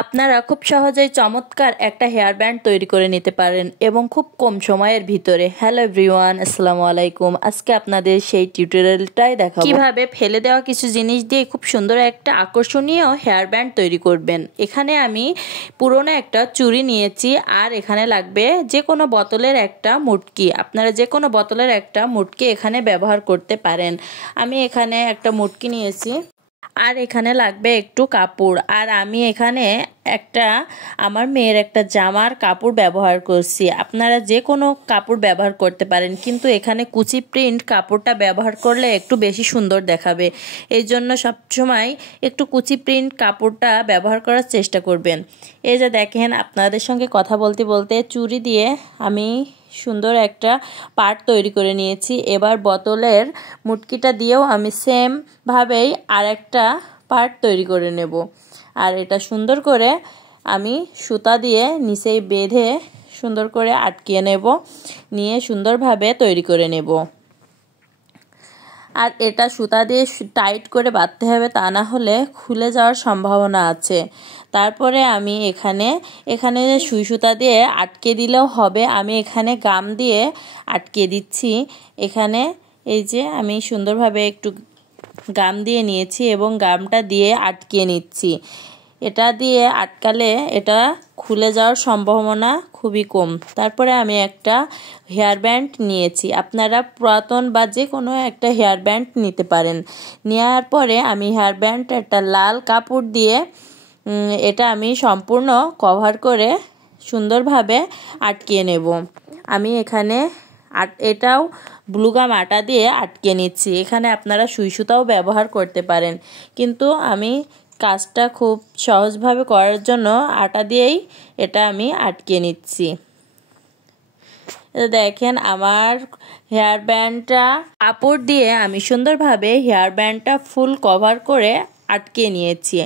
আপনারা খুব সহজেই চমৎকার একটা হেয়ার ব্যান্ড তৈরি করে নিতে পারেন এবং খুব কম সময়ের ভিতরে। হ্যালো এভরিওয়ান, আসসালামু আলাইকুম। আজকে আপনাদের সেই টিউটোরিয়ালটাই দেখাবো কিভাবে ফেলে দেওয়া কিছু জিনিস দিয়ে খুব সুন্দর একটা আকর্ষণীয় হেয়ার ব্যান্ড তৈরি করবেন। এখানে আমি পুরনো একটা চুড়ি নিয়েছি, আর এখানে লাগবে যে কোনো বোতলের একটা মুটকি। আপনারা যে কোনো বোতলের একটা মুটকি এখানে ব্যবহার করতে পারেন। আমি এখানে একটা মুটকি নিয়েছি, আর এখানে লাগবে একটু কাপড়। আর আমি এখানে একটা আমার মেয়ের একটা জামার কাপড় ব্যবহার করছি। আপনারা যে কোনো কাপড় ব্যবহার করতে পারেন, কিন্তু এখানে কুচি প্রিন্ট কাপড়টা ব্যবহার করলে একটু বেশি সুন্দর দেখাবে। এই জন্য সবসময় একটু কুচি প্রিন্ট কাপড়টা ব্যবহার করার চেষ্টা করবেন। এই যে দেখেন, আপনাদের সঙ্গে কথা বলতে বলতে চুড়ি দিয়ে আমি সুন্দর একটা পার্ট তৈরি করে নিয়েছি। এবার বোতলের মুটকিটা দিয়েও আমি সেম ভাবেই আর একটা পার্ট তৈরি করে নেব। আর এটা সুন্দর করে আমি সুতা দিয়ে নিচেই বেঁধে সুন্দর করে আটকিয়ে নেব, নিয়ে সুন্দরভাবে তৈরি করে নেব। আর এটা সুতা দিয়ে টাইট করে বাঁধতে হবে, তা না হলে খুলে যাওয়ার সম্ভাবনা আছে। তারপরে আমি এখানে সুই সুতা দিয়ে আটকে দিলেও হবে। আমি এখানে গাম দিয়ে আটকে দিচ্ছি। এখানে এই যে আমি সুন্দরভাবে একটু গাম দিয়ে নিয়েছি এবং গামটা দিয়ে আটকিয়ে নিচ্ছি। এটা দিয়ে আটকালে এটা খুলে যাওয়ার সম্ভাবনা খুবই কম। তারপরে আমি একটা হেয়ার ব্যান্ড নিয়েছি। আপনারা পুরাতন বা যে কোনো একটা হেয়ার ব্যান্ড নিতে পারেন। নেওয়ার পরে আমি হেয়ার ব্যান্ড একটা লাল কাপড় দিয়ে এটা আমি সম্পূর্ণ কভার করে সুন্দরভাবে আটকিয়ে নেব। আমি এখানে এটাও গ্লুগাম আটা দিয়ে আটকে নিচ্ছি। এখানে আপনারা সুই সুতাও ব্যবহার করতে পারেন, কিন্তু আমি কাজটা খুব সহজভাবে করার জন্য আটা দিয়েই এটা আমি আটকে নিচ্ছি। দেখেন, আমার হেয়ার ব্যান্ডটা কাপড় দিয়ে আমি সুন্দরভাবে হেয়ার ব্যান্ডটা ফুল কভার করে আটকে নিয়েছি।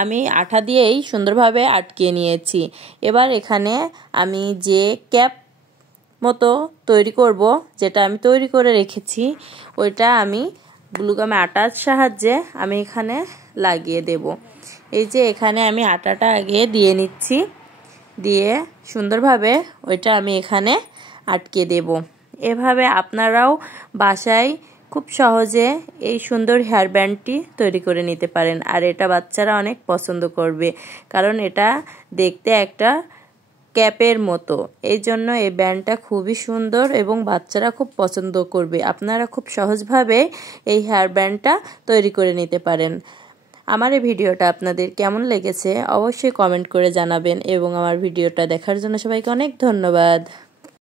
আমি আঠা দিয়েই সুন্দরভাবে আটকে নিয়েছি। এবার এখানে আমি যে ক্যাপ মতো তৈরি করব, যেটা আমি তৈরি করে রেখেছি, ওইটা আমি গ্লুগাম আটার সাহায্যে আমি এখানে লাগিয়ে দেব। এই যে এখানে আমি আটাটা আগে দিয়ে নিচ্ছি, দিয়ে সুন্দরভাবে ওইটা আমি এখানে আটকে দেব। এভাবে আপনারাও বাসায় খুব সহজে এই সুন্দর হেয়ার ব্যান্ডটি তৈরি করে নিতে পারেন। আর এটা বাচ্চারা অনেক পছন্দ করবে, কারণ এটা দেখতে একটা ক্যাপের মতো। এই জন্য এই ব্যান্ডটা খুবই সুন্দর এবং বাচ্চারা খুব পছন্দ করবে। আপনারা খুব সহজভাবে এই হেয়ার ব্যান্ডটা তৈরি করে নিতে পারেন। আমার এই ভিডিওটা আপনাদের কেমন লেগেছে অবশ্যই কমেন্ট করে জানাবেন, এবং আমার ভিডিওটা দেখার জন্য সবাইকে অনেক ধন্যবাদ।